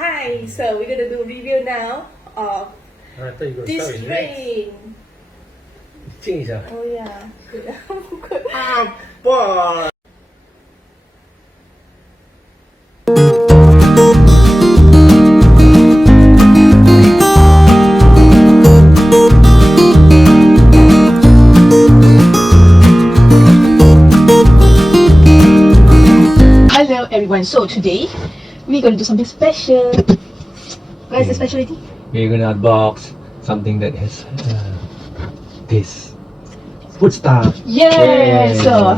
Hi, so we're gonna do a review now of this train. Oh yeah. Apa? Hello everyone, so today we're going to do something special. What is the specialty? We're gonna unbox something that has this food stuff. Yeah, so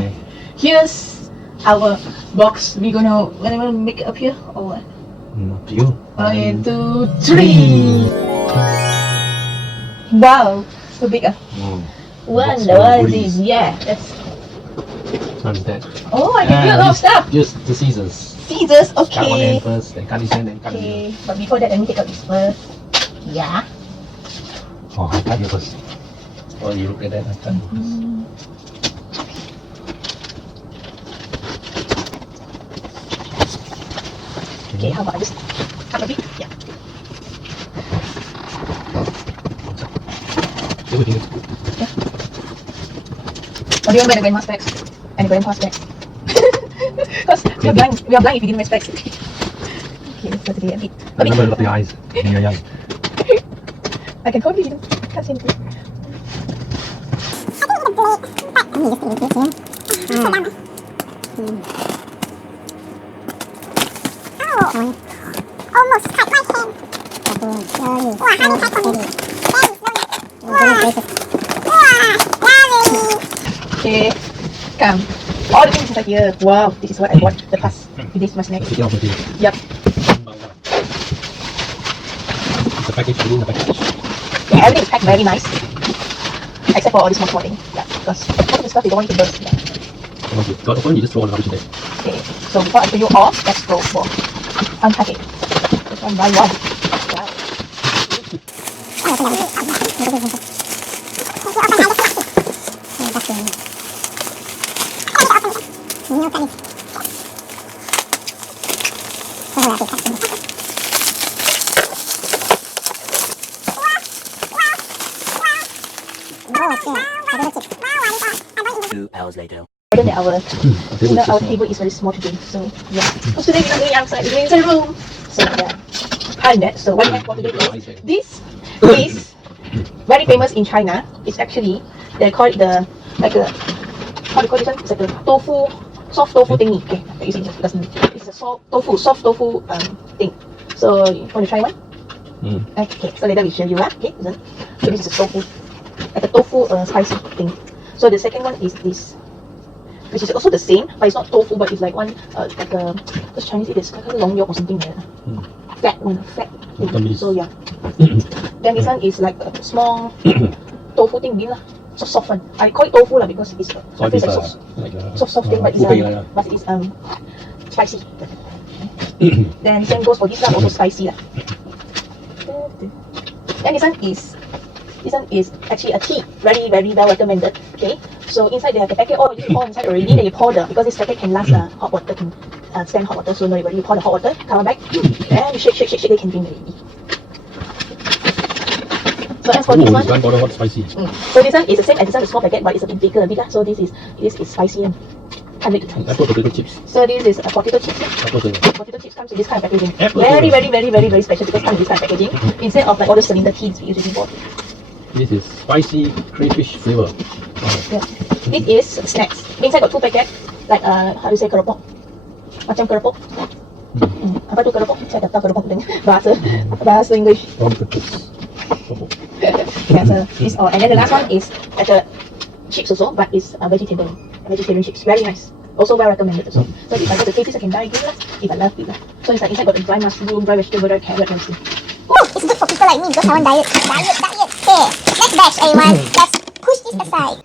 here's our box. We're gonna make it up here or what? Up to you. 1, 2, 3. Wow, so big. Wonder what is this? Yeah, that's. What is that? Oh, I can do a lot of stuff. Just the scissors. Scissors, Cut one okay. end first, then cut this end, then cut this Okay, end. but before that, let me take out this first. Yeah. Oh, I cut you first. Oh, you look at that, I cut you first. Okay, how about I just cut a bit? Yeah. Everything. Yeah. Or do you want to wear the grandma specs and the grandpa specs? Because we are blind if we didn't wear specs. Okay, so today a bit. Remember, look at your eyes when you're young. I can totally do. Can't see anything. Almost cut my hand. Okay, come. All the things inside here. Wow, this is what I bought the past few days my snacks. Yep. It's a package within the package. Yeah, everything is packed very nice. Except for all this small thing. Yeah, because most of the stuff you don't want to burst. Yeah. Once you got open, you just throw all the rubbish in there. Okay, so before I show you all, let's go for unpack it. Just one by one. Wow. Hours later. Other than our table is very small today, so yeah. Because today we're not doing outside, we're doing inside the room. So yeah. And that, so what we have for today is this is very famous in China. It's actually they call it the like a how do you call this one? It's like a tofu, soft tofu thingy. Okay, you see because it's a soft tofu thing. So you want to try one? Okay, so later we show you okay. So this is a tofu, like a tofu spicy thing. So the second one is this, which is also the same, but it's not tofu, but it's like one like a because Chinese it is like a long yolk or something like that. Fat thing. So yeah. Then this one is like a small tofu thing, so soft one. I call it tofu because it's like soft thing, but it's spicy. Then same goes for this one, also spicy lah. Then this one is actually a tea, very well recommended. Okay, so inside they have the packet. Oh, you pour inside already. Then you pour because this packet can last hot water, can stand hot water. So no, you pour the hot water, cover back, and shake. They can drink already. So as for this one, hot spicy. So this one is the same as this one, the small packet, but it's a bit bigger, So this is spicy and can't wait to try. Potato chips. So this is potato chips. Potato chips comes in this kind of packaging. Very special because it comes in this kind of packaging instead of like all the cylinder teas we usually bought. This is spicy crayfish flavor. Yeah. This is snacks. Inside got two packets, like how do you say keropok? Macam keropok. Apa tu keropok? Saya tak tahu keropok dengan bahasa English. Yeah, so this all. And then the last one is like a chips also, but it's vegetarian chips. Very nice. Also well recommended also. So if I go to KFC, I can buy again if I love it. So it's like inside got the dry mushroom, dry vegetable, dry carrot, everything. It's good for people like me because I want diet. Okay, let's bash everyone. Let's push this aside.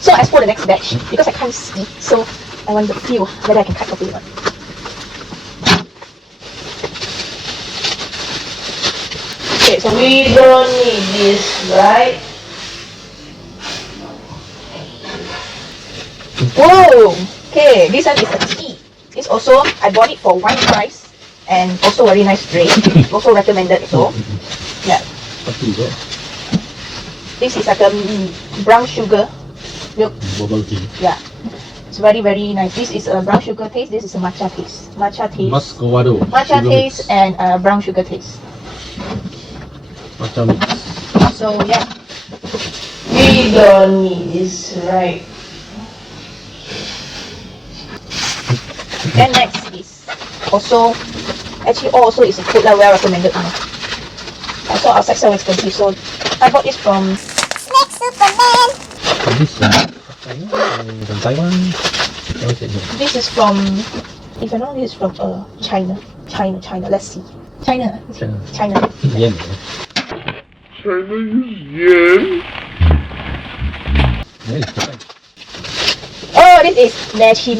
So as for the next batch, because I can't see, so I want to feel whether I can cut properly or not. Okay, so we don't need this, right? Whoa! Okay, this one is a tea. This also, I bought it for one price and also very nice drink. Also recommended so. Yeah. This is like a brown sugar milk. Bubble tea. Yeah. It's very nice. This is a brown sugar taste. This is a matcha taste. Matcha taste. Muscovado. Matcha taste and brown sugar taste. Matcha mix. So yeah. We don't need this, right? Then next is also, actually also is a food that well recommended. I saw outside so expensive, so I bought this from Next Superman. This from Taiwan. This is from, if I know, this is from China. Let's see. China. Yen. Oh, this is matchy.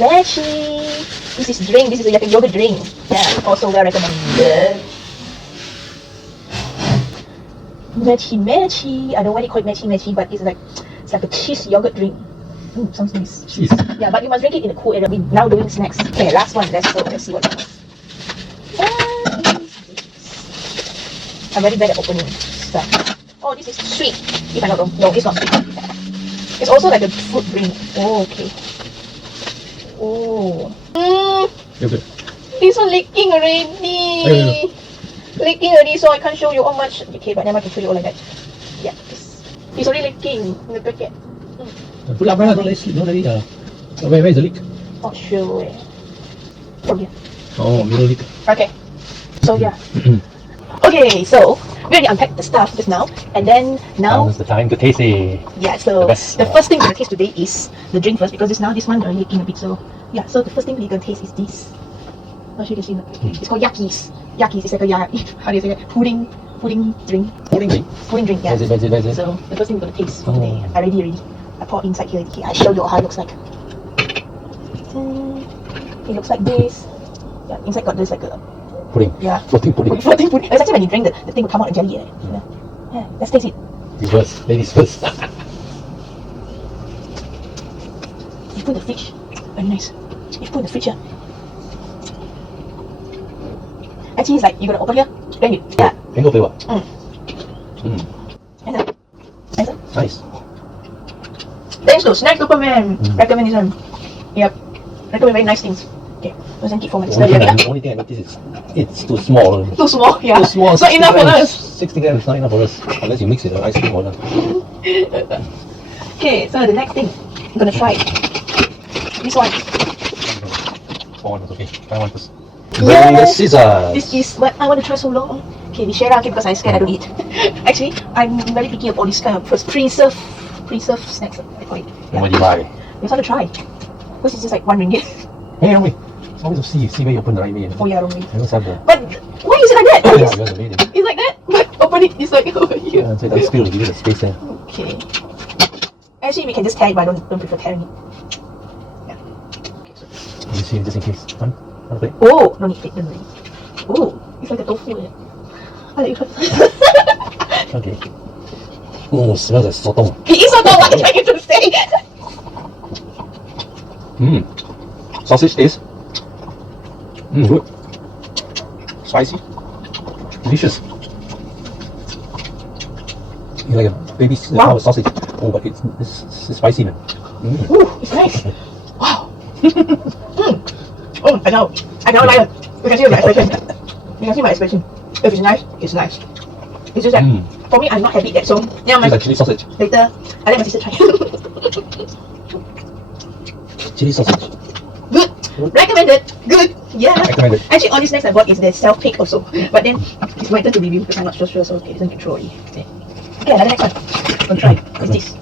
This is drink. This is like a yogurt drink. Yeah, also well recommended. Matchy. I don't know why they call it matchy, but it's like a cheese yogurt drink. Sounds nice. Cheese. Yeah, but you must drink it in a cool area. We're now doing snacks. Okay, last one. Let's see what else. I'm very bad at opening stuff. Oh, this is sweet. If I'm not wrong. No, it's not sweet. It's also like a fruit drink. Oh, okay. Oh. Yogurt. This one leaking already. Leaking already, so I can't show you how much. Okay, but then I can show you all like that. Yeah, it's already leaking in the packet. Put up, don't let it slip. Don't let it. Where is the leak? Not sure where. From here. Oh, middle leak. Okay. So yeah. Okay, so we already unpacked the stuff just now, and then now Now's the time to taste it. yeah. So the first thing we're gonna taste today is the drink first because this one leaking a bit. So yeah. So the first thing we're gonna taste is this. Not sure you can see it. It's called yakis. Yakis is like a how do you say that? Pudding drink. Pudding drink. Pudding drink. Yeah. Where's it? So the first thing we're gonna taste for today. I already. I pour inside here. Okay, I show you how it looks like. It looks like this. Yeah, inside got this like a Pudding. yeah. Floating pudding. Floating pudding. It's actually when you drink the thing will come out in jelly. Yeah. Let's taste it. Reverse. Ladies first. You put in the fridge. Very nice. You put in the fridge here. Actually, it's like you're gonna open here. Then you yeah. Mango flavor. Nice. Nice. Thanks to Snack Superman. Recommendation. Yep. Recommend very nice things. Okay. Doesn't keep for my study. The only thing I notice is it's too small. Too small. Yeah. Too small. It's not enough for us. 60 grams is not enough for us unless you mix it with ice cream or not. Okay. So the next thing I'm gonna try this one. One is okay. Try one first. Burning the scissors. This is what I want to try so long. Okay, we share out because I'm scared I don't eat. Actually, I'm very picky about all this kind of preserved snacks. I call it. Yeah. What do you buy? We want to try. This is just like ringgit. Hey, don't wait. It's always to see where you open the right way. Oh yeah, don't wait. I always have the. But why is it like that? Yeah, you have the way. It's like that, but open it, it's like over here. Yeah, so it doesn't spill. Give it the space there. Okay. Actually, we can just tear it, but I don't prefer tearing it. Yeah. Okay, so. Let me see, just in case. One plate. Oh, no need it, don't need. Oh, it's like a tofu. I like it. Okay. Oh, smells like sotong. It is so what I'm trying to say. Sausage taste. Good. Spicy. Delicious. It's like a baby sausage. Oh, but it's spicy, man. Ooh, it's nice. Wow. Oh, I know like it. You can see my expression. If it's nice, it's nice. It's just that for me, I'm not happy that so. Yeah, It's like chili sausage. Later, I let my sister try. Chili sausage. Good. Recommended. Good. Yeah. Recommended. Actually, all these snacks I bought is the self-pick also. But then it's my turn to review because I'm not so sure. So okay, doesn't control it. Okay, another next one. I'm gonna try. What's this?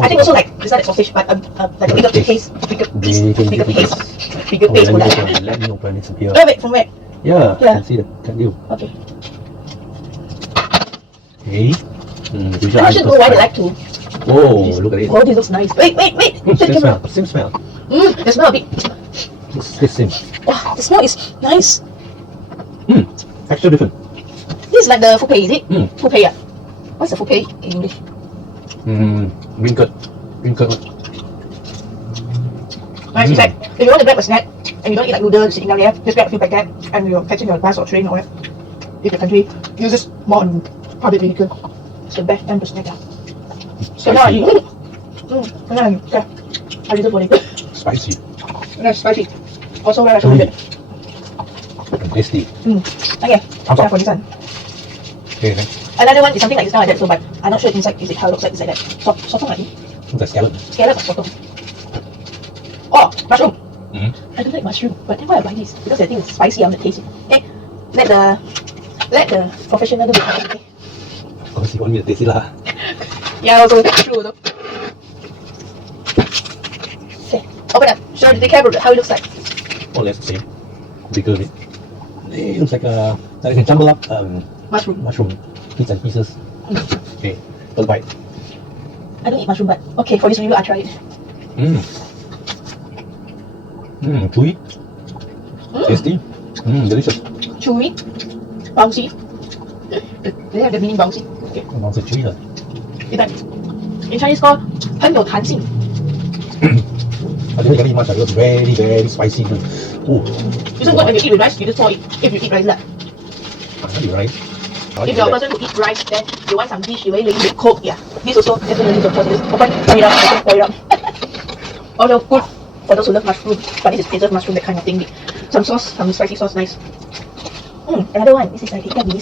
I think also like it's not a sausage, but like a bigger piece, bigger piece. Let me open it here. Oh wait, from where? Yeah, I can see the candle. Okay. Okay. I should know why they like to. Oh, look at it. Oh, this looks nice. Wait. Same smell. The smell a bit. It's the same. Oh, the smell is nice. Texture different. This is like the fupe, is it? Fupe, yeah. What's the fupe in English? Green curd. Nice. It's like if you want to grab a snack, and you don't eat like noodles sitting down there, just grab a few packets and you're catching your bus or train or whatever. If the country uses more on public vehicle, it's the best time to snack. So now I reserve for later. Spicy. That's spicy. Also well recommended. And tasty. Okay, Thumbs up. for this one. Okay, thanks. Another one is something like this now, so but I'm not sure inside is it how it looks like inside that. Sotong I think. That's scallop. Scallop or sotong. Oh, mushroom. Mm-hmm. I don't like mushroom, but then why I buy this? Because I think it's spicy, I want to taste it. Okay, let the professional do it. Okay. Of course, you want me to taste it lah. Yeah, also that's true though. Okay, open up. Show the camera how it looks like. More or less the same. Bigger a bit. It looks like you can jumble up mushroom bits and pieces. Okay, first bite. I don't eat mushroom, but okay, for this review, I try it. Chewy. Tasty. Delicious. Chewy, bouncy. They have the meaning bouncy. Okay, Bouncy chewy lah. in Chinese called 很有弹性. I didn't get it much. It was very, very spicy. Ooh. It's not good when you eat with rice, you just pour it. If you eat rice, You're right. if you're a person who eats rice, then you want some dish, you very lazy to cook. Yeah, this also definitely the process. Open, pour it up, pour it up. Also good for those who love mushroom, but this is preserved mushroom, that kind of thing. Some sauce, some spicy sauce, nice. Another one. This is like another one.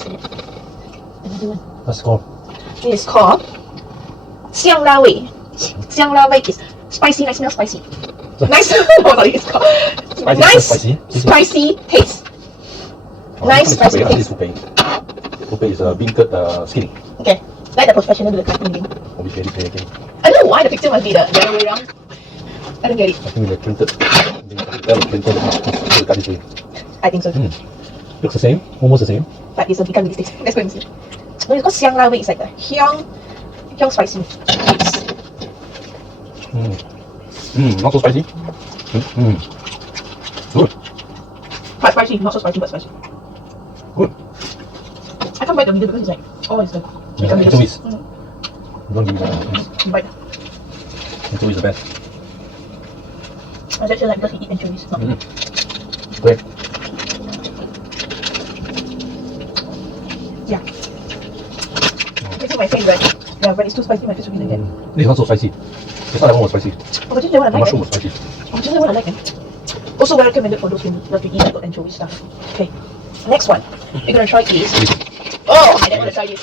What's it called? This is called 香辣味. 香辣味 is spicy, like smell spicy. Nice. Oh, sorry, it's called spicy taste. Nice spicy taste. Pupei is beancurd skin. Okay, let the professional do the cutting again. Oh, we get it again. I don't know why the picture must be the other way around. I don't get it. I think we printed. I think so. Looks the same, almost the same. But it's a become really tasty. Let's go and see. No, it's called 香辣味. It's like the hyang spicy. Not so spicy. Good. But spicy, not so spicy, but spicy. Good. I can't bite the middle because it's like, oh, it's the Anchovies. Don't give me that. Bite. Anchovies is the best. I just feel like because we eat anchovies. Not Great. Yeah. This is my favorite. Yeah, but it's too spicy, my face will be like that. This is not so spicy. It's not that one was spicy. Oh, but ginger one I The like. mushroom was spicy. Oh, ginger one I like. Also well recommended for those who love to eat like anchovy stuff. Okay, next one. We're gonna try is. Oh, I didn't want to try this.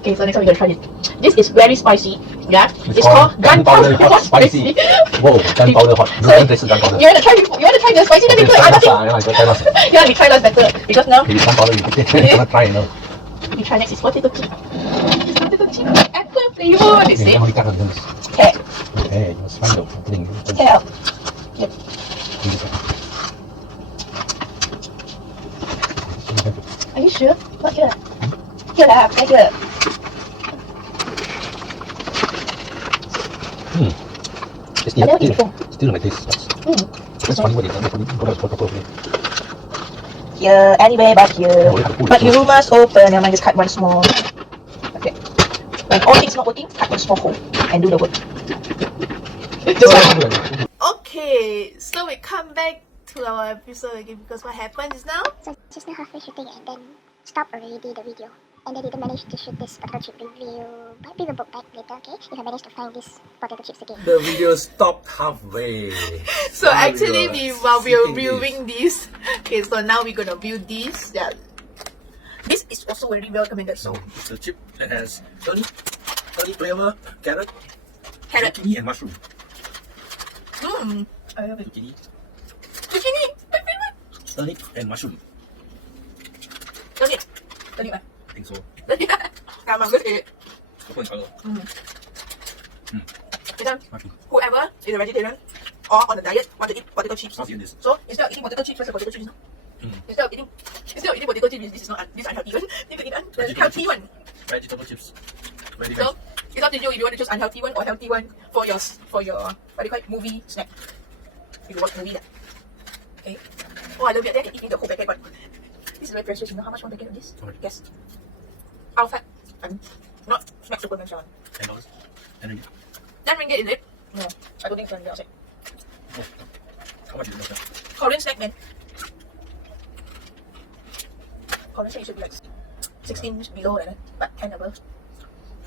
Okay, so next one we're gonna try this. This is very spicy. Yeah, it's called gunpowder hot spicy. Whoa, gunpowder hot. So, Gunpowder. you wanna try? You wanna try the spicy? Then we try. I think. Yeah, we try last better because now. Okay, gunpowder. You cannot try, you know. We try next is potato chip. This potato chip apple flavor. They say. Okay. Okay, you must find the thing. Okay out. Yep. Are you sure? Not here. Here lah, right here. Still like this. That's funny what they done. Here, anyway, but here. But you must open. Never mind, just cut one small. Okay. When all things not working, cut one small hole and do the work. Okay, so we come back to our episode again because what happened is now. So just now halfway shooting and then stop already the video. And they didn't manage to shoot this potato chip review. But we will book back later, okay? If I manage to find these potato chips again. The video stopped halfway. So actually, while we were viewing this, okay, so now we're gonna view this. Yeah, this is also very well recommended. So It's a chip that has honey flavor, carrot, carrot, zucchini, and mushroom. I love it. Zucchini, My favorite. honey, and mushroom. Love it. Love it. I think so. Come on, good eat. Purple in color. Whoever is a vegetarian or on a diet want to eat potato chips. What's in this? So instead of eating potato chips, what's the potato chips now? Instead of eating potato chips, this is not this unhealthy one. You can eat the healthy one. Vegetable chips. Very So nice. it's up to you if you want to choose unhealthy one or healthy one for your what do you call it, movie snack. If you watch movie that. Okay. Oh, I love it. Then I can eat the whole packet, but this is very precious. You know how much one packet of this? Sorry. Yes. Outside. Not snack super mention. $10. $10. 10 ringgit is it? No, I don't think it's outside. Oh, how much is it? Korean snack, man. Korean snack should be like 16 below, right? But 10 above.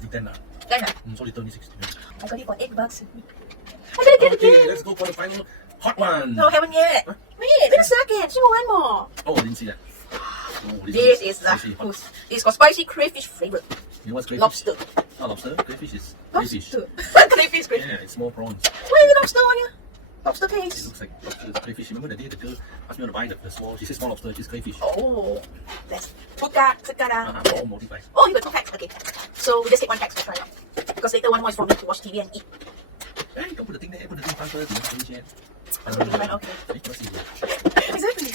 You 10 lah. 10 ah? So little, only 16. I got it for $8. I gotta get it Okay, again. let's go for the final hot one. No, haven't yet. Huh? Wait a second. Still one more. Oh, I didn't see that. Oh, This is the spicy hot. it's got spicy crayfish flavor. You know what's crayfish? Lobster. Oh, lobster. Crayfish is crayfish. Lobster. Crayfish, crayfish. Yeah, it's small prawns. Why is it lobster on here? Lobster It taste. looks like lobster. It's crayfish. Remember the day the girl asked me to buy the small? She said small lobster. She's crayfish. Oh, that's sekarang. All multiply. Oh, you got 2 packs. Okay. So we just take 1 pack to try out. Because later one more is for me to watch TV and eat. Hey, don't put the thing there. Put the thing faster. Don't finish yet. Okay. Hey, what's this? Exactly.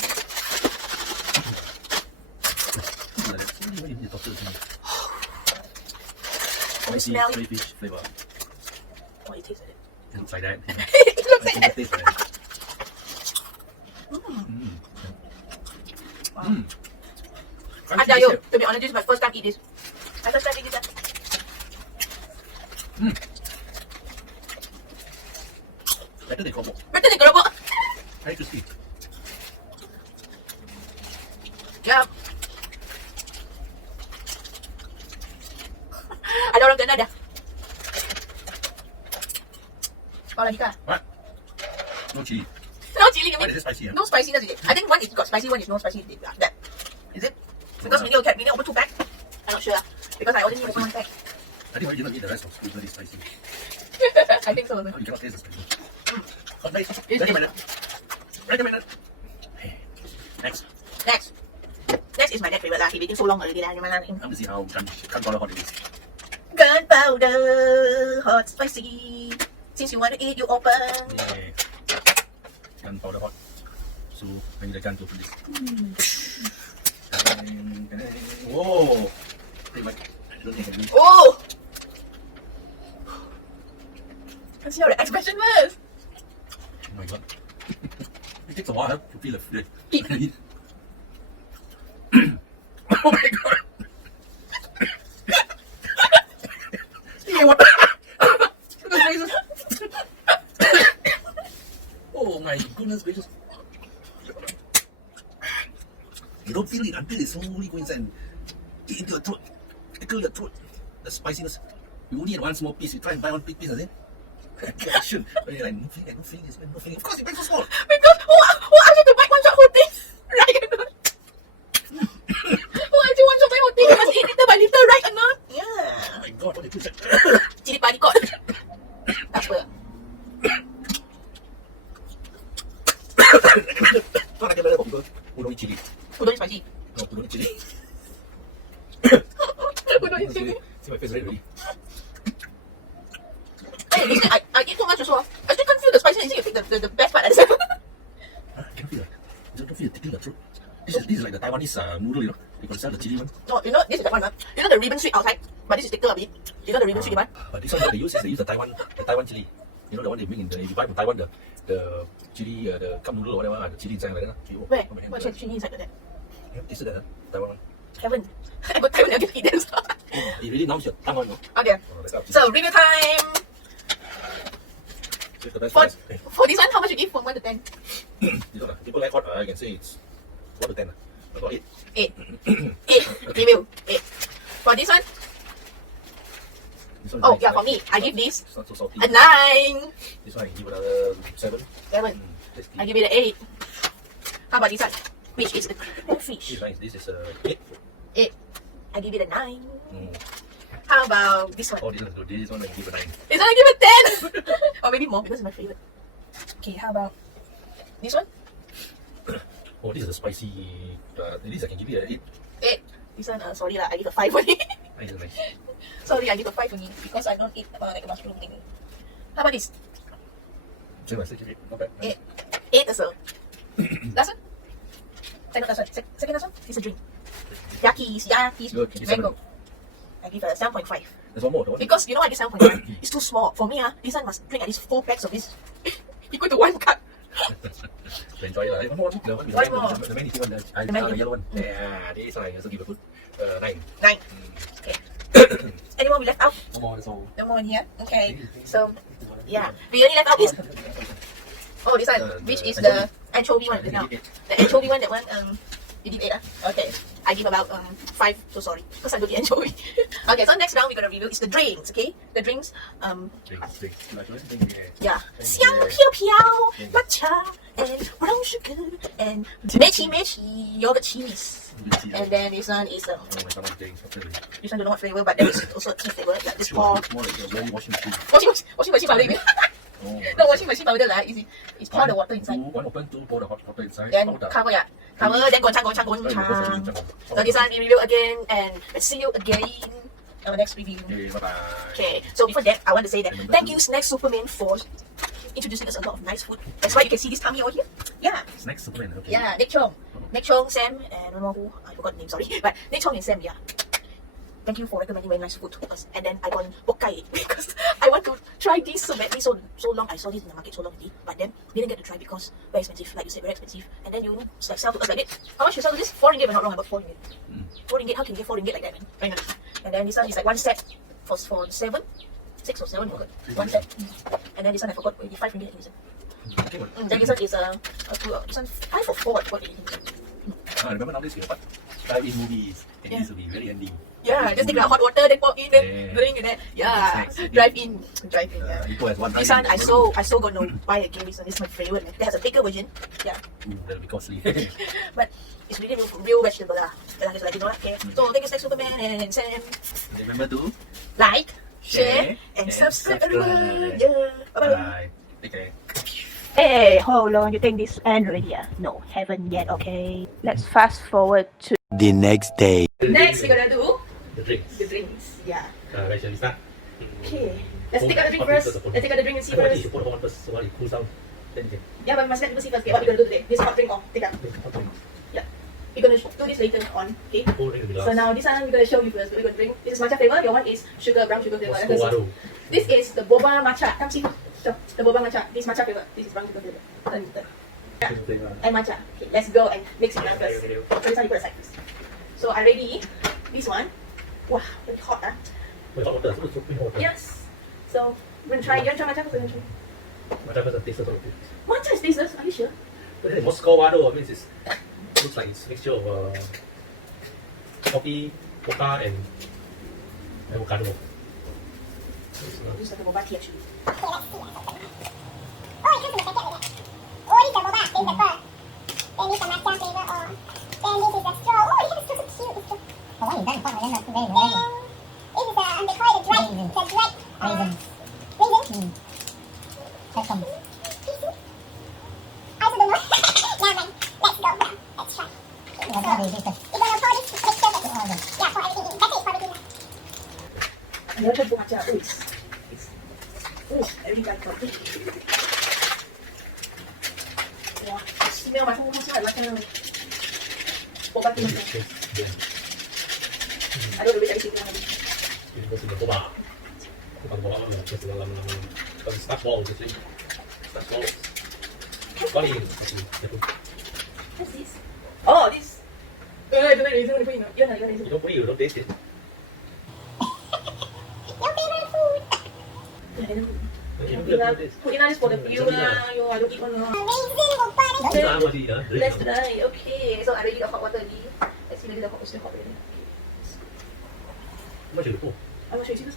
Like that. What do you need to talk to me? Spicy Smell it. crayfish flavor. Oh, it tastes like it. It looks like that. It looks I like think that. it tastes like that. Wow. I tell you, to be honest, this is my first time eat this. My first time eat this. Better than keropok. Better than keropok. Very crispy. Yeah. Ada orang kena dah. Kau lagi kah? What? No chili. No chili. Why is it spicy? No spiciness in it. I think one is got spicy, one is no spicy. That is it? Because we need to open 2 packs. I'm not sure because I only need to open 1 pack. I think why you didn't eat the rest of the very spicy. I think so. Oh, you cannot taste the spicy. Oh, nice. It's- Recommended. Recommended. Hey. Next. Next is my next favorite lah. He waiting so long already lah. I'm to see how gunpowder hot it is. Gunpowder, hot spicy. Since you want to eat, you open. Yeah. Gunpowder hot. So I need a gun to open this. Whoa. Hey, Mike. I don't think I can do it. Oh! Let's see how the expression was. Oh my god. It takes a while to feel the Heat. Oh my god. Yeah, what? Oh my goodness gracious. You don't feel it until it slowly goes inside and get into your throat. Tickle your throat. The spiciness. You only had one small piece. You try and buy one big piece, is it? Action. But you're like, no feeling this, man, no feeling. Of course, it makes so small. Because who asked you to bite one shot whole thing? Right or not? Who asked you one shot bite whole thing? You must eat little by little, right or not? Oh Yeah. my god, what did you say? Cili padi kot. Tak apa. Not like a better for people who don't eat chili. Udon is spicy. No, who don't eat chili. Udon is chili. See my face red already. Hey, listen, I eat so much also. I still can't feel the spiciness. You take the best part at the center. I can't feel it. You don't feel it tickling the throat. This is like the Taiwanese noodle, you know. You can sell the chili one. No, you know, this is the one, you know the ribbon sweet outside, but this is thicker a bit. You know the ribbon sweet one? But this one what they use is they use the Taiwan chili. You know the one they bring in the, if you buy from Taiwan, the chili, the cup noodle or whatever, the chili inside like that. Where? What chili inside like that? You have tasted that, Taiwan one. Haven't. I got Taiwan, I can eat them. It really numbs your tongue on, you know. Okay. Oh, that's up. So, review time. It's the best For, price. Hey, for this one, how much you give from 1 to 10? this one, people like hot, I can say it's 1 to 10. I got 8. 8. 8. Review. 8. For this one, This one is oh nice, yeah, for right? me, I give this It's not so salty. a 9. This one I give another 7. 7. Tasty. I give it an 8. How about this one? Which is the This fish? is nice. This is 8. 8. I give it a 9. Mm. How about this one? Oh, this one is good. This one I give a 9. This one I give it 10. Or maybe more because it's my favorite. Okay, how about this one? Oh, this is a spicy. At least I can give it an 8. 8. This one, sorry lah, I give a 5 only. This is nice. Sorry, I give a 5 only because I don't eat like a mushroom thing. How about this? Same as 8. Not bad. 8. 8 also. Last one? Second last one. Second last one? It's a drink. Yakis Good, give it mango. I give a 7.5. There's one more. The one. Because you know why this 7.5? It's too small. For me, this one must drink at least 4 packs of this. Equal to 1 cup. So enjoy it. One more. The one with One more. the many one. The yellow one. Yeah, this one I also give a good 9. 9. Okay. Any more we left out? One more. That's all. No more in here. Okay. So, yeah. We only left out this. Oh, this one. Which is the anchovy one now. The anchovy one, that one, you give 8, okay. I give about 5, so sorry, because I do the anchovy. Okay, so next round we're gonna review is the drinks, okay? The drinks, yeah, 香飘飘 matcha and brown sugar and mechi yogurt cheese. And then this one is this one don't know what flavor, but there is also tea flavor. Yeah, this pour More like a very washing machine. washing machine powder. No, washing machine powder lah. It's pour the water inside. One open, two pour the hot water inside. Then powder. cover, yeah. Cover, then gochang. So this one we review again, and let's see you again in our next review. Okay, bye bye. Okay, so before that, I want to say that thank you Snack Superman for introducing us a lot of nice food. That's why you can see this tummy over here. Yeah, Snack Superman. Okay. yeah, Nick Chong, Sam, and one more who, I forgot the name, sorry. But Nick Chong and Sam, yeah. Thank you for recommending very nice food to us. And then I got Bokkai because I want to try this so badly. So long I saw this in the market so long already, but then didn't get to try because very expensive, like you said, very expensive. And then you like sell to us like this. How much you sell to this? 4 ringgit, if I'm not wrong, about 4 ringgit. 4 ringgit, how can you get 4 ringgit like that, man? Very nice. And then this one is like one set for 7, 6 or 7, forgot. One set. And then this one I forgot, 5 ringgit. Then this one is this one 5 or 4. What do you think? I remember nowadays you have drive-in movies, and Yeah. this will be very handy. Yeah, just take the hot water, then pour in, then Yeah. drink, and then yeah, Snacks. drive in. Yeah. People has one This drive-in. one I so gonna buy again. This one is my favorite. Man. It has a bigger version. Yeah, That'll be costly. but it's really real vegetable lah. But just like you know, okay. So thank you, Snack Superman and Sam. Remember to Like, share, share, and and subscribe, subscribe. everyone. Yeah. Bye bye. bye. Take care. Hey, hold on, you think this end already? No, haven't yet, okay. Let's fast forward to The next day. Next, we're gonna do The drinks. the drinks. Yeah. Where shall we start? Okay. Let's take out the drink first. Let's take out the drink and see I think first. you put hot first, so while it cools down, then you can Yeah, but we must let people see first. Okay, what we're gonna do today? This hot drink or take out. make hot drink. Yeah. We're gonna do this later on. Okay. Cold drink in the So glass. now this one we're gonna show you first. We're gonna drink. This is matcha flavor. Your one is brown sugar flavor. Moscow Aro. This is the boba matcha. Come see. So the boba matcha. This matcha flavor. This is brown sugar flavor. And matcha. Okay, let's go and mix it down first. So this one you put aside first. So I ready this one. Wow, very hot, huh? Wait, hot water. So it's soaping hot water. Yes. So we're gonna try. You want to try matcha first? Or you want to try? Matcha first and taste it. Matcha is tasteless. Are you sure? But then Moscow Aro means it's looks like it's mixture of coffee, coca, and avocado. This is like a boba tea actually. Oh, it comes in the packet like that. Oh, this is the boba, plain pepper. Then this is the matcha flavor. Then this is the straw. Oh, this is so cute. This straw. Oh, why you done? Quite well, not very Then this is they call it the dried Raisins. raisin. Raisins. Have some. I also don't know. Now then, let's go. Let's try. You have to have a We're gonna pour this mixture first. all of them. Yeah, pour everything in. That's it, pour everything in. I never tried matcha. Every guy got it. Wow, smell macam boba tea macam. I don't know which I think one. It goes in the boba. Boba, just because it's not balls, actually. It's not balls. Funny. What's this? Oh, this. I don't know. You don't put in. You don't put it, you don't taste it. Your favorite food. Put in this for the view lah. Yo, I don't eat one lah. Raisin boba. Let's try. Okay, so I already the hot water already. Let's see whether the hot is still hot already. How much you put? I'm not sure you see this.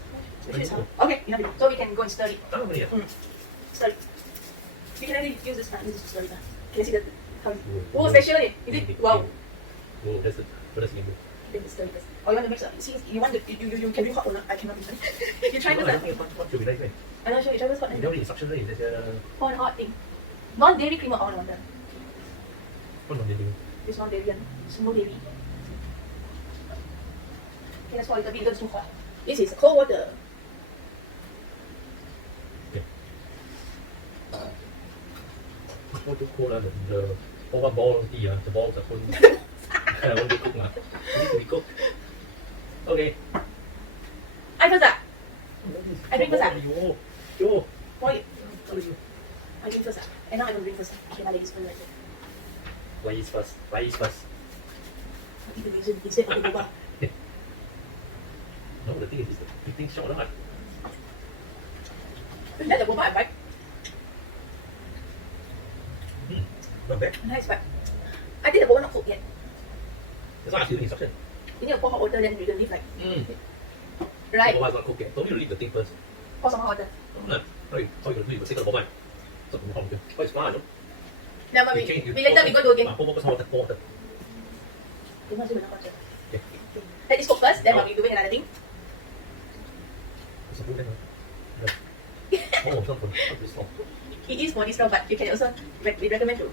Okay, enough. So we can go and stir it. I don't know, yeah. Stir it. You can only use this one. Use this to stir it. Can you see the how? Oh, special eh? Is it? Wow. Oh, that's it. What does it mean? Then stir it first. Oh, you want to mix up? See, you want the you can drink hot or not? I cannot drink. You try No, first. I think what should be nice, man. I'm not sure. You try first hot. You know the instruction, right? There's Hot hot thing. Non-dairy creamer or wonder. what do they do? This non-dairy one. It's no dairy. Okay, let's pour a little bit. It's too hot. This is cold water. What to call the over ball tea, the balls are won't be cooked. Need to be cooked. Okay. I first ah. I drink first ah. Yo. Why? I drink first ah. And now I don't drink first. Okay, now ladies first right there. Ladies first. Ladies first. I eat the raisin instead of the boba. No, the thing is the eating short, right? That's the boba I buy. Not bad. Nice, but I think the boba not cooked yet. That's why I asked you the instruction. You need to pour hot water, then you can leave like The right. boba is not cooked yet. Told you to leave the thing first. Pour some hot water. No, sorry. How you do it? Take the boba. So, oh, it's fine, no? Then when we later we go do again. Pour water, pour water. You must do enough water. Okay. Let this cook first, then when we doing another thing. It's a food, no? Oh, it's not for this long. It is body strong, but you can also we recommend to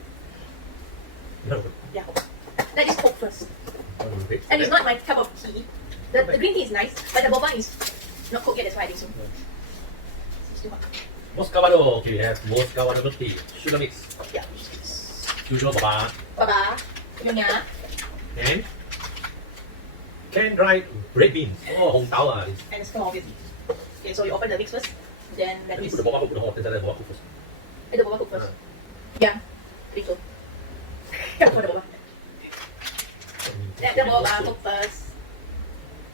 No, yeah. Let this cook first. wait. And it's not my cup of tea. The green tea is nice, but the boba is not cooked yet, that's why I think so. It's too hot. Moscavado. Okay, we have Moscavado milk tea. Sugar mix. Yeah. Usual boba. Baba, nyonya. And can dried red beans. Oh, Hong Tao. And it's small, obviously. Okay, so you open the mix first, then let Let me this. put the boba, put the hot, then the boba cook first. Let the boba cook first. Yeah, I think so. Yeah, put the boba. Let the boba cook first.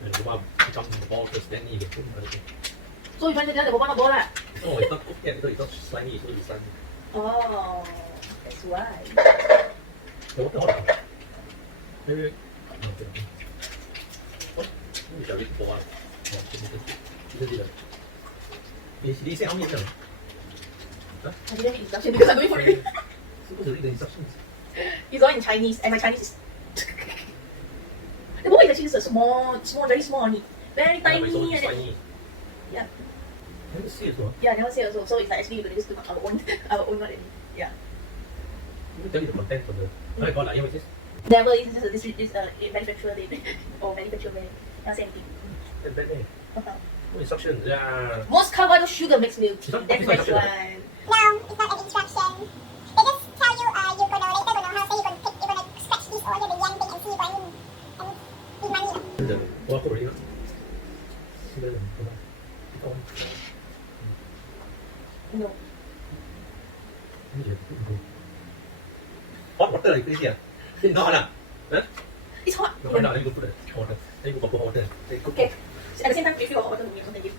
And the boba become the ball first, then you can put other thing. So you want to tell the boba not bola? Oh, it's not cooked yet because it's not slimy, so it's slimy. Oh, that's why. The water hot now. Maybe. What? We shall read the boba. Did he say how many times? I didn't read instruction because I'm doing for you. Supposed to read the instructions. It's all in Chinese, and my Chinese is. The boba is actually just a small, very small only. Very But tiny. it's only and then- slimy. Yeah. Never see it, no? Yeah, I never say also. So it's like actually we're gonna just do our own, our own one. Yeah. You tell me the content of the. Oh my god, like, what is this? Never is this manufacturer they or manufacturer way. Never say anything. That's bad, eh? No instructions, yeah. Most carbohydrate sugar makes milk tea. It's not- That's it's the not best sugar. one. No, it's not an instruction. They just tell you, you're gonna later gonna how say you're gonna pick, you're gonna scratch this or the young thing and see what I mean. And give money. The boba cook already, no? See the boba. Pick one. No. Hot water like crazy, ah? It's not, ah? Huh? It's hot. No, no, let me go put the hot water. Then you go put hot water. Then cook. Okay. So at the same time, refill hot water to me or something.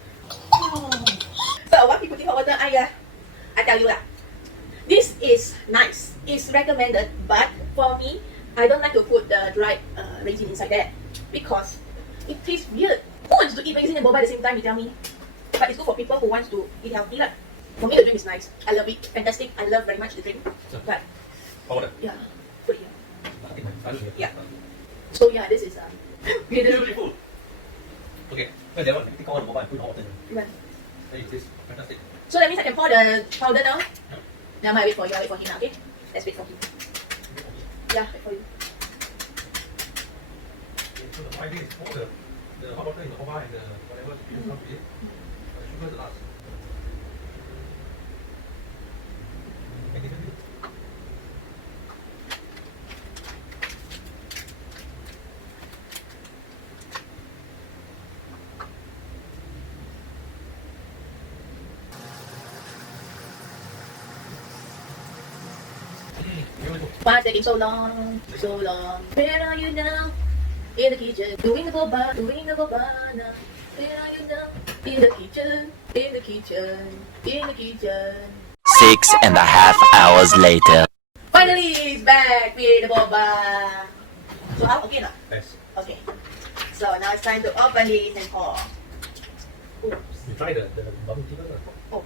So what people putting hot water, I tell you lah. This is nice. It's recommended, but for me, I don't like to put the dried raisin inside there because it tastes weird. Who wants to eat raisin and boba at the same time? You tell me. But it's good for people who wants to eat healthy lah. For me, the drink is nice. I love it. Fantastic. I love very much the drink. But Hot water. yeah, put it here. I don't know. Yeah. So yeah, this is Beautiful. Okay, where's that one? Take out the boba and put hot water. Right. Then you taste fantastic. So that means I can pour the powder now. Now I wait for you. I wait for him now. Okay. Let's wait for him. Yeah, wait for you. So the idea is pour the hot water in the boba and the whatever you come with it. The sugar the last. Make it a bit. Why taking so long? So long. Where are you now? In the kitchen. Doing the boba. Doing the boba now. Where are you now? In the kitchen. In the kitchen. In the kitchen. 6.5 hours later. Finally, it's back with the boba. So how? Okay, now. Yes. Okay. So now it's time to open this and pour. Oops. You try the bubble tea first. Oh.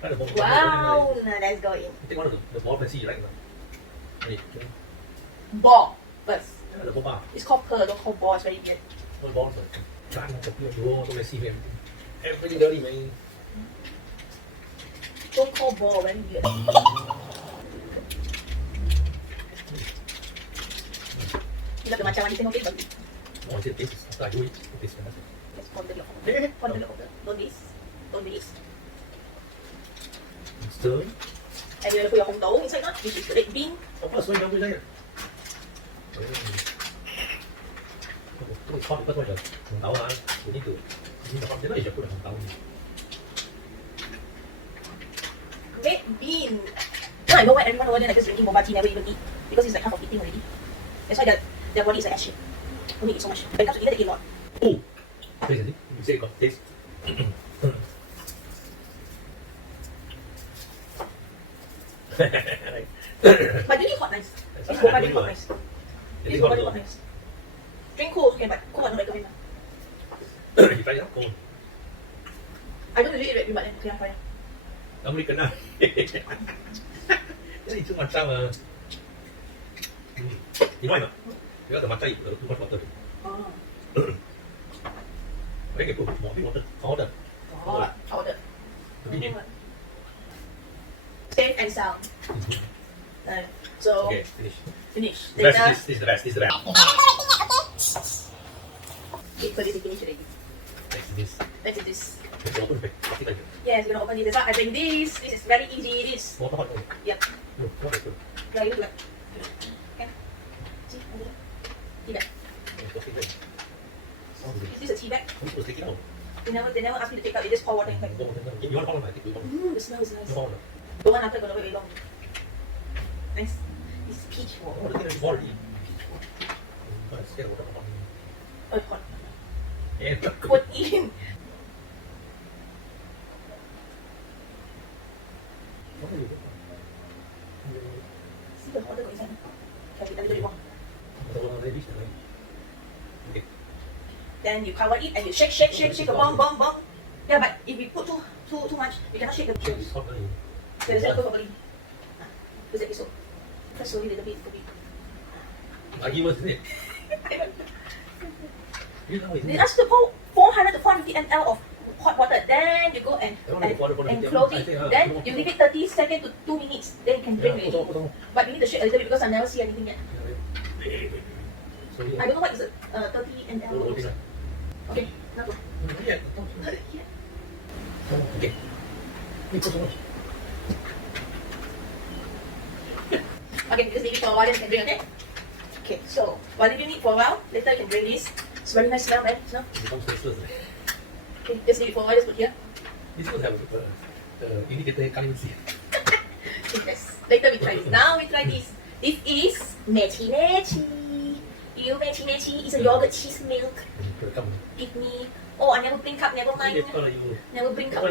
Try the bubble. Wow. Now let's go in. Take one of the ball and see right now. Hey, Ball first. the boba. It's called pearl, don't call ball. It's very weird. One ball first. Try not to put your so messy, man. Everything dirty, man. Don't call ball. Very weird. You look macam anything okay, but Oh, I said this is after I do it. This is fantastic. let's pour the milk. Hey, Pour the milk. Don't this. Don't this. stir. And you're gonna put your hong dou inside, not which is the red bean. Of course, when you there. So it's hot because when the Hong Tao, you need the hot. You should put the Hong Tao. Red bean. Now I know why everyone over there like just drinking boba tea never even eat because it's like half of eating already. That's why their body is like ash. Don't eat so much. When it comes to eat, they eat a lot. Oh, taste it. You say it got taste. But you need hot nice. This boba drink hot nice. This boba drink hot nice. Drink cool, okay, but cool but not recommend. You try it out, cool. I don't really eat red bean, but then okay, fine. American na. Ini cuma macam you know why not? Because the matcha is too much water. Oh. Why can put more water? Powder. Oh, powder. Convenient. Safe and sound. So Okay, finish. finish. The best Later, is this is the best. This is the best. okay, so this is finished already. Next is this. Let's do this. Let's open the pack. Yes, we're gonna open this. That's why I bring this. This is very easy. This. Water hot. Yep. No, what is it? Yeah, you do it. Okay. See, over there. Tea bag. Is this a tea bag? Take it out. They never ask me to take out. They just pour water in. You want powder? I think you want. The smell is nice. You want powder? The one after gonna wait very long. Nice. It's peach water. Oh, look at it already. I'm scared of water. Oh, hot. Yeah. Put in. What are you doing? See the water go inside. Okay, a little bit more. Okay. Then you cover it and you shake, shake, shake, shake, bong, bong, bong. Yeah, but if we put too much, we cannot shake the Check juice. this hot. So it's not good properly. Use it so. Press slowly a little bit. Argument, isn't it? I don't know. You know, isn't They it? ask you to pour 400 to 450 ml of hot water. Then you go and close it. Then you leave it 30 seconds to 2 minutes. Then you can drink it. But you need to shake a little bit because I never see anything yet. I don't know what is it. 30 ml. Okay, now go. Okay. Okay, just leave it for a while then you can drink, okay? Okay, so while leaving it for a while, later you can drink this. It's very nice smell, man. Smell. Okay, just leave it for a while, just put here. This would have indicator can't even see. Yes. Later we try this. Now we try this. This is Mechi Mechi. You Mechi Mechi is a yogurt cheese milk. Give me. Oh, I never bring cup, never mind. Never bring cup.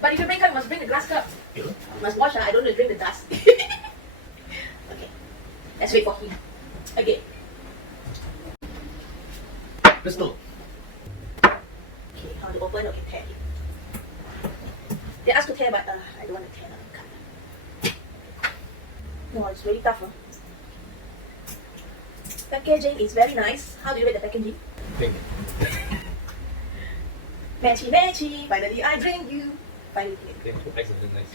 But if you bring cup, you must bring the glass cup. You must wash. I don't want to drink the dust. Okay. Let's wait for him. Okay. Crystal. Okay, how to open? Okay, tear it. They asked to tear, but I don't want to tear the cup. No, it's really tough. Huh? Packaging is very nice. How do you rate the packaging? Pink. Matchy matchy. Finally, I drink you. Finally. Okay, excellent, nice.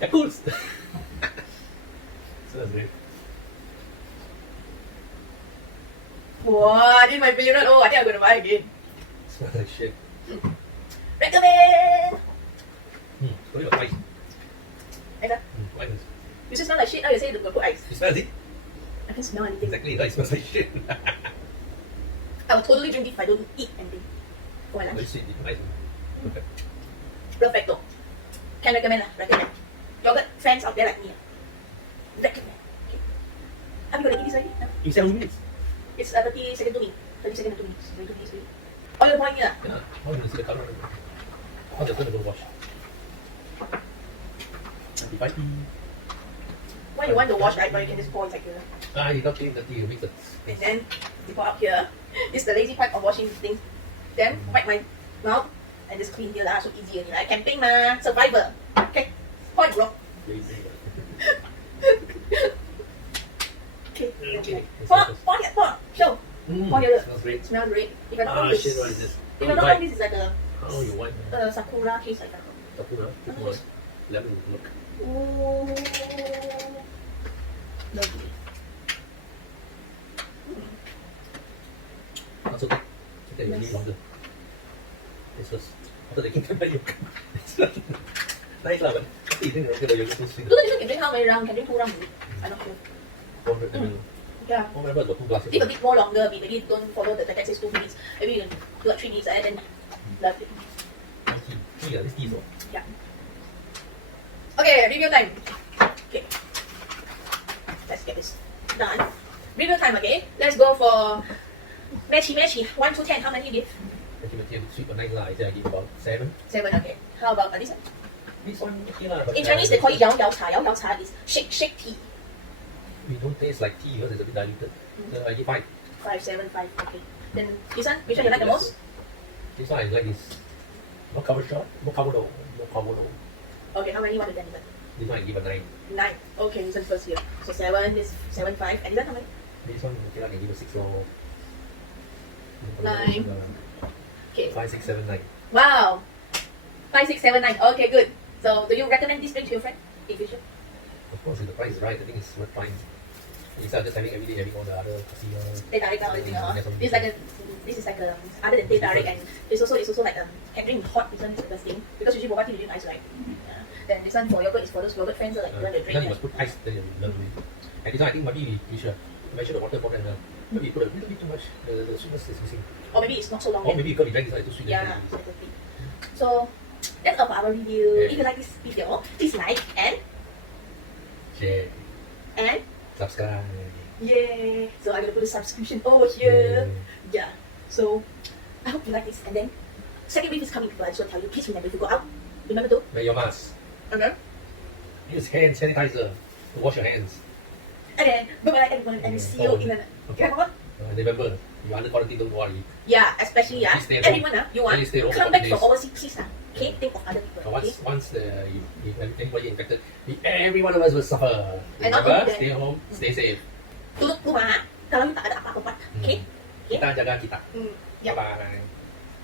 Yakult. So that's great. Wow, this is my favorite. Oh, I think I'm gonna buy again. Smells like shit. Recommend. What about ice? Ice, huh? Why is You just smell like shit. Now you say to put ice. it smells it? I can smell anything. Exactly, right? It smells like shit. I will totally drink it if I don't eat anything for my Very lunch. sweet, nice. Okay. Perfecto. Can recommend lah. Recommend. Yogurt fans out there like me. Recommend. Okay. Have you got to eat this already? No? You said how many minutes? It's 30 seconds to me. 30 seconds to 2 minutes. 2 minutes already. Oh, you're pouring it lah. Yeah. How do you see the color? How does it go wash? 95. Why you want to wash, right? But you can just pour inside here. Ah, you got clean that you mix it. And then you pour up here. This is the lazy part of washing things. Then wipe my mouth and just clean here lah. So easy only. Like camping ma, survivor. Okay. Point bro. Okay. Okay. Pour here, pour. Show. Pour here. Smells great. Smells great. If you're not Ah, wrong, this. shit, what is this? If you're not wrong, this is like a How you wipe? sakura taste like that. Sakura. Lemon look. Ooh. Lovely. Not so good. Okay, you need longer. This was after taking time by you. Nice lah, but you think you're so sweet. Don't know if you can drink how many rounds? Can drink 2 rounds? I'm not sure. 400 ml. Yeah. 400 about 2 glasses. Leave a bit more longer. Maybe don't follow the packet says 2 minutes. Maybe you can do like 3 minutes and then lovely. Tea, this tea is what? Yeah. Okay, review time. Okay. Let's get this done. Review time, okay? Let's go for Matchy Matchy. 1 to 10. How many you give? Actually, sweet but nice lah. I say I give about 7. 7, okay. How about this one? This one okay lah. But, In Chinese, they call it yao yao cha. Yao yao cha is shake tea. We don't taste like tea because it's a bit diluted. So I give 5. 575. Okay. Then this one, which one you like the most? This one I like is no cover shot, no cover though, no cover though. Okay, how many you want to then? This one I give a 9. 9. Okay, this one first here. So 7 is 7.5. And this one how many? This one okay, I can give a 6 low. 9. Okay. 5, 6, 7, 9. Wow. 5, 6, 7, 9. Okay, good. So do you recommend this drink to your friend in future? Of course, if the price is right, I think it's worth trying. Instead of just having every day having all the other casino. Teh tarik and everything. This is like a other than teh tarik, and it's also like can drink hot. This one is the best thing because usually boba tea you drink ice, right? Yeah. Then this one for yogurt is for those yogurt friends like you want to Then you drink. must put ice, then you learn to it. And this one I think maybe we should measure the water for that. Maybe put a little bit too much. The sweetness is missing. Or maybe it's not so long. Or yet. maybe because we drank this one too sweet. Yeah, exactly. So that's all for our review. Yeah. If you like this video, please like and Share, and subscribe. yay! So I'm gonna put a subscription over here. Yeah. So I hope you like this. And then second wave is coming, people. I just want to tell you, please remember if you go out, remember to Wear your mask. okay. Use hand sanitizer to wash your hands. And then bye bye everyone, and see you in the Okay. Remember, you under quarantine, don't worry. yeah, especially Please stay at everyone home. you want Please stay at home come for back 10 from days. overseas, please okay, think of other people. Once Okay? once anybody infected, every one of us will suffer. And not Remember, only that- stay home, stay safe. Duduk rumah kalau you tak ada apa-apa buat. Okay? Kita jaga kita. Yeah. Bye bye.